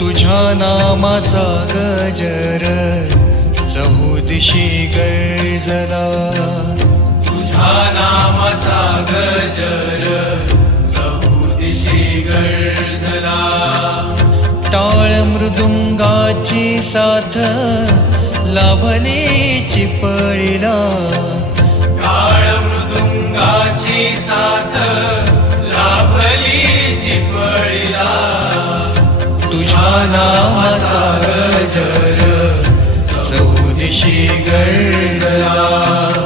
तुझ्या नामाचा गजर चहुदिशी गळजला तुझ्या नामाचा गजर दिशी गळजला टाळ मृदुंगाची साथ लाभली चिपळीला तुझ्या नामाचा गजर चौदिशी गडला